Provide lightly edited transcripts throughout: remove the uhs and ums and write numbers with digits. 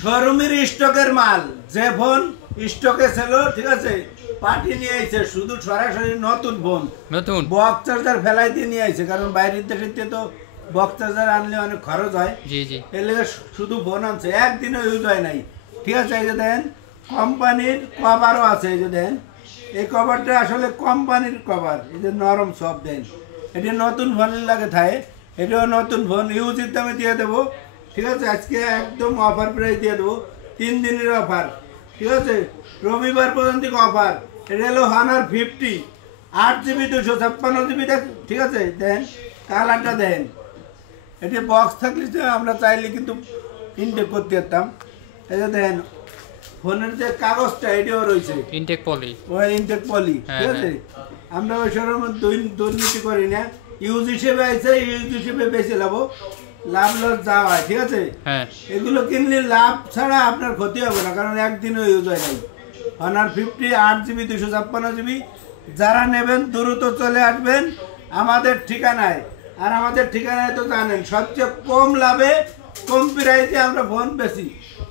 শোরুমের স্টকের মাল যে ফোন স্টকে ছিল ঠিক আছে পার্টি নিয়ে আইছে শুধু সরাসরি নতুন ফোন নতুন বক্স চার্জার ফেলাই দিয়ে নিয়ে আইছে কারণ বাইরের দেশে তো বক্স চার্জার আনলে অনেক খরচ হয়। জি জি এর লেগে শুধু ফোন আনছে একদিনও ইউজ হয় নাই ঠিক আছে। এই যে দেন কোম্পানির কভারও আছে এই যে দেন এই কভারটা আসলে কোম্পানির কভার এই যে নরম সব দেন এটা নতুন ফোনের লাগে থাকে এটাও নতুন ফোন ইউজের দামে দিয়ে দেবো ঠিক আছে। আজকে একদম অফার প্রাইস দিয়ে দেবো 3 দিনের অফার ঠিক আছে রবিবার পর্যন্ত অফার। এটা হলো Honor 50 8GB 256GB ঠিক আছে দেন কালারটা দেন এটা বক্স থাকলে আমরা চাইলে কিন্তু ইনটেক করতে পারতাম। এই যে দেন ফোনের যে কাগজটা এটাও রয়েছে ইনটেক পলি ওই ইনটেক পলি ঠিক আছে। আমরা ওই শোরুম দুর্নীতি করি না ইউজ হিসেবে আছে ইউজ হিসেবে বেশি লাভ লস যা হয় ঠিক আছে। এগুলো কিনলে লাভ ছাড়া আপনার ক্ষতি হবে না কারণ একদিনও ইউজ হয় নাই। Honor 50 8GB 256GB যারা নেবেন দ্রুত চলে আসবেন আমাদের ঠিকানায়। আর আমাদের ঠিকানায় তো জানেন সবচেয়ে কম লাভে কম প্রাইসে আমরা ফোন বেশি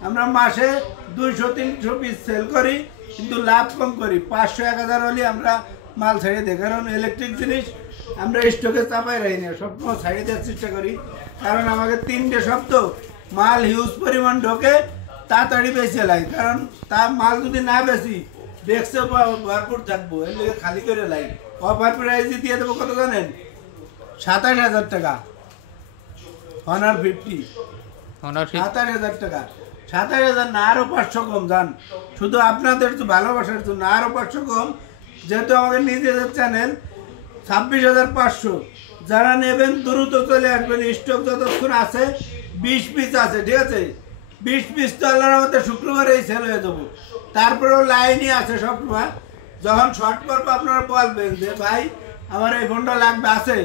আমরা মাসে 200-300 পিস সেল করি কিন্তু লাভ কম করি 500-1000 হলে আমরা মাল ছাড়িয়ে দিই কারণ ইলেকট্রিক জিনিস আমরা স্টকে চাপাই রাখি না সবসময় ছাড়িয়ে দেওয়ার চেষ্টা করি কারণ আমাকে 3টে সপ্তাহ মাল হিউজ পরিমাণ ঢোকে তাড়াতাড়ি বেশি লাগে কারণ তা মাল যদি না বেশি ডেস্কে ভরপুর থাকবো এর লিগে খালি করে লাগে। অফার প্রাইস দিয়ে দেবো কত জানেন 27000 টাকা Honor 50 27000 টাকা 27000 না আরো 500 কম জান শুধু আপনাদের তো ভালোবাসার জন্য আরো 500 কম যেহেতু আমাদের নিজেদের চ্যানেল 26500 যারা নেবেন দ্রুত চলে আসবেন স্টক যতক্ষণ আছে 20 পিস আছে ঠিক আছে 20 পিস তো আল্লাহর মধ্যে শুক্রবারেই সেল হয়ে যাবো তারপরেও লাইনই আছে সবসময় যখন শর্ট করবো আপনারা বলবেন যে ভাই আমার এই ফোনটা লাগবে আছে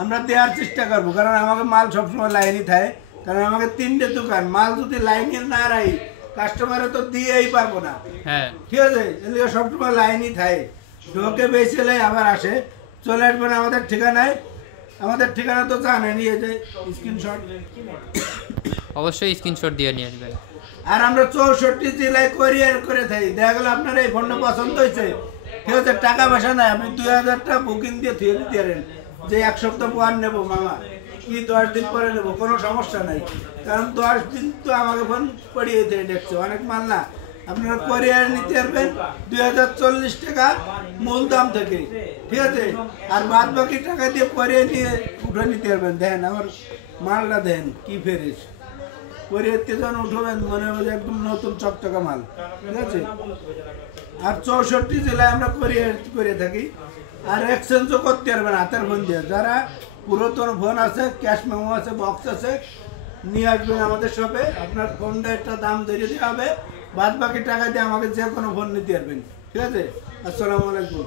আমরা দেওয়ার চেষ্টা করবো কারণ আমাকে মাল সবসময় লাইনই থাকে কারণ আমাকে 3টে দোকান মাল যদি লাইনে না রাখি কাস্টমারে তো দিয়েই পারবো না ঠিক আছে এগুলো সবসময় লাইনই থাকে ঢোকে বেচলে আবার আসে চলে আসবেন আমাদের ঠিকানায়। আমাদের ঠিকানা তো জানেন এই যে স্ক্রিনশট অবশ্যই স্ক্রিনশট দিয়ে নিয়ে আসবেন। আর আমরা 64 জেলায় কোরিয়ার করে থাকি দেখা গেল আপনার এই ফোনটা পছন্দ হয়েছে ঠিক আছে টাকা পয়সা নাই আপনি 2000 টাকা বুকিং দিয়ে থিয়ে দিতে পারেন যে 1 সপ্তাহ পর নেবো মামা কি 10 দিন পরে নেবো কোনো সমস্যা নাই কারণ 10 দিন তো আমাকে ফোন পড়িয়ে দিয়ে দেখছে অনেক মাল না আপনারা কোরিয়ার নিতে পারবেন 2040 টাকা মূল দাম থেকে ঠিক আছে আর বাদ বাকি টাকা দিয়ে কোরিয়া নিয়ে উঠে নিতে পারবেন। দেন আমার মালটা দেন কি ফেরিস কোরিয়াতে যখন উঠবেন মনে হবে একদম নতুন চকচকা মাল ঠিক আছে। আর 64 জেলায় আমরা কোরিয়ার করে থাকি আর এক্সচেঞ্জও করতে পারবেন হাতের ফোন দিয়ে যারা পুরাতন ফোন আছে ক্যাশ মেমো আছে বক্স আছে নিয়ে আসবেন আমাদের শপে আপনার ফোনটা একটা দাম ধরিয়ে দেওয়া হবে বাদ বাকি টাকা দিয়ে আমাকে যে কোনো ফোন নিতে পারবেন ঠিক আছে। আসসালামু আলাইকুম।